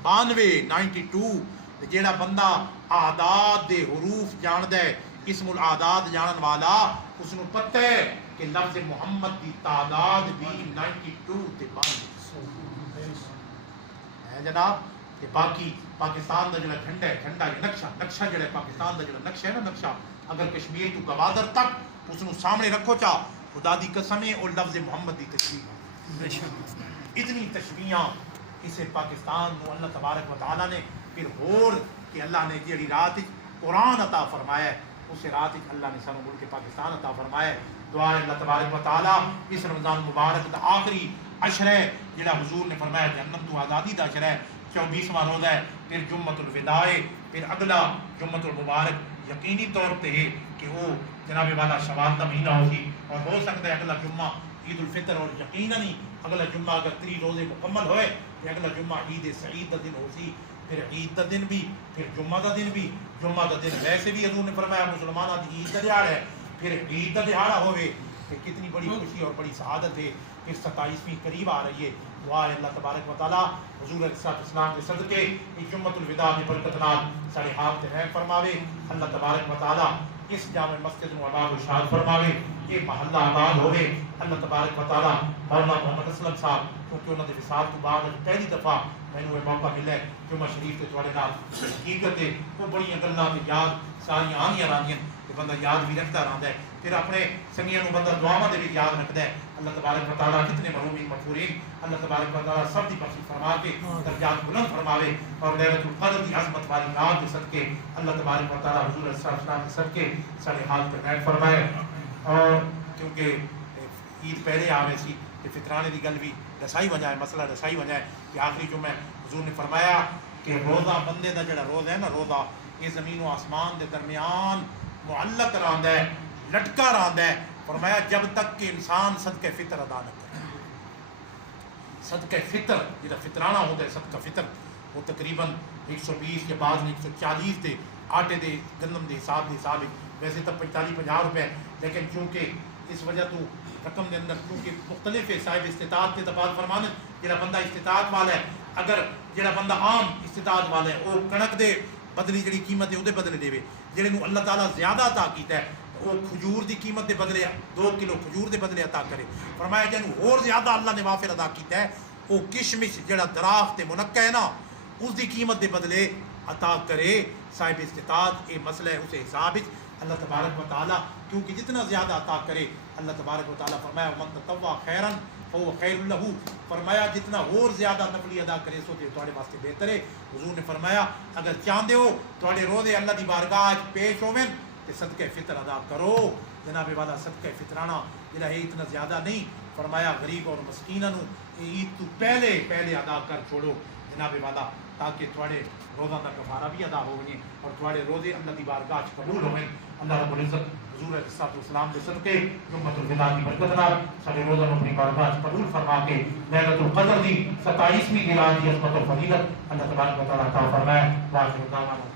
92 تے جڑا بندہ اعداد دے حروف جاندا ہے اسم الاعداد جانن والا اس نو پتہ ہے کہ لفظ محمد دی تعداد بھی 92 تے 92 ہے جناب کہ باقی پاکستان دا جڑا جھنڈا یہ نقشہ جڑا پاکستان دا جڑا نقشہ ہے نا نقشہ اگر کشمیر تو گوادر تک اس نو سامنے رکھو چا خدا دی قسم ہے اور لفظ محمد دی تشبیہ اتنی تشبیہاں اسے پاکستان نو اللہ تبارک و تعالی نے پھر ہور کہ اللہ نے جڑی رات قرآن عطا فرمایا ہے اس رات اللہ نے سانو ملک پاکستان عطا فرمایا ہے دعا ہے اللہ تبارک و تعالی اس رمضان مبارک دا آخری عشر ہے جڑا حضور نے فرمایا جہنم تو آزادی دا عشر ہے 24واں روزہ ہے پھر جمعۃ الوداع ہے پھر اگلا جمعۃ المبارک یقینی طور پہ ہے کہ وہ جناب والا شوال کا مہینہ ہوگی اور ہو سکتا ہے اگلا جمعہ عید الفطر اور یقیناً ہی اگلا جمعہ اگر 3 روزے مکمل ہوئے تو اگلا جمعہ عید سعید کا دن ہوسی پھر عید کا دن بھی پھر جمعہ کا دن بھی جمعہ کا دن ویسے بھی حضور نے فرمایا مسلمانوں کی عید کا دہاڑ ہے پھر عید کا دہاڑا ہوئے کہ کتنی بڑی خوشی اور بڑی سعادت ہے پھر 27ویں قریب آ رہی ہے دعا ہے اللہ تبارک و تعالی حضور علیہ الصلوۃ والسلام کے صدقے اس جمعۃ الوداع کی برکت نال سارے حال تے رحم فرماوے اللہ تبارک و تعالی اس جامع مسجد نو آباد و شاد فرماوے یہ محلہ آباد ہوئے اللہ تبارک و تعالی مولانا محمد اسلم صاحب کیونکہ انہوں نے وصال تو بعد پہلی دفعہ مینوں یہ موقع ملا ہے جمعہ شریف تے تواڈے نال حقیقت ہے وہ بڑیاں گلاں تے یاد ساریاں آنیاں رہندیاں تے بندہ یاد بھی رکھتا رہندا ہے پھر اپنے سنگیاں نو بندہ دعاواں دے وچ یاد رکھدا ہے اللہ تبارک و تعالی کتنے مرحومین مغفورین اللہ تبارک و تعالی سب دی بخشش فرما کے درجات بلند فرماوے اور لیلۃ القدر کی عظمت والی رات کے صدقے اللہ تبارک و تعالی حضور صلی اللہ علیہ وسلم کے صدقے سارے حال پر رحم فرمائے اور کیونکہ عید پہلے آوے سی کہ فطرانے دی گل بھی دسائی وجہ ہے مسئلہ دسائی وجہ ہے کہ آخری جمعہ حضور نے فرمایا کہ روزہ بندے دا جڑا روزہ ہے نا روزہ یہ زمین و آسمان دے درمیان معلق رہندا ہے لٹکا رہندا ہے فرمایا جب تک کہ انسان صدقہ فطر ادا نہ کرے صدقہ فطر جہاں فطرانہ ہوتا ہے صدقہ فطر وہ تقریباً 120 یا بعض 140 دے آٹے دے گندم دے حساب ویسے تو 45-50 روپے لیکن چونکہ اس وجہ تو رقم دے اندر کیونکہ مختلف ہے صاحب استطاعت کے تفاضل فرمانے جہاں بندہ استطاعت والا ہے اگر جہاں بندہ عام استطاعت والا ہے وہ کنک دے بدلی جڑی قیمت ہے وہ بدلے دے جہے نو اللہ تعالیٰ زیادہ عطا کیتا ہے وہ کھجور دی قیمت دے بدلے 2 کلو کھجور دے بدلے عطا کرے فرمایا جنوں اور زیادہ اللہ نے وافر ادا کیتا ہے وہ کشمش جڑا درخت منقع ہے نا اس دی قیمت دے بدلے عطا کرے صاحب استطاعت یہ مسئلہ ہے اسے حساب اللہ تبارک و تعالیٰ کیونکہ جتنا زیادہ عطا کرے اللہ تبارک و تعالیٰ فرمایا من تطوع خیرا فهو خیر له فرمایا جتنا اور زیادہ نفلی ادا کرے سو تے تواڈے واسطے بہتر ہے حضور نے فرمایا اگر چاہندے ہو تواڈے روزے اللہ دی بارگاہ پیش ہوون تے صدقہ فطر ادا کرو جناب والا صدقہ فطرانہ جڑا ہے اتنا زیادہ نہیں فرمایا غریب اور مسکیناں نو عید تو پہلے ادا کر چھوڑو جناب والا تاکہ تواڈے روزہ کا کفارہ بھی ادا ہو ونے اور تواڈے روزے اللہ دی بارگاہ وچ قبول ہون اللہ رب العزت حضور علیہ الصلوۃ والسلام کے صدقے جمعۃ الوداع کی برکت نال سارے روزہ اپنی بارگاہ وچ قبول فرما کے لیلۃ القدر دی 27ویں رات کی عظمت و فضیلت اللہ تبارک و تعالی عطا فرمائے واخر دعوانا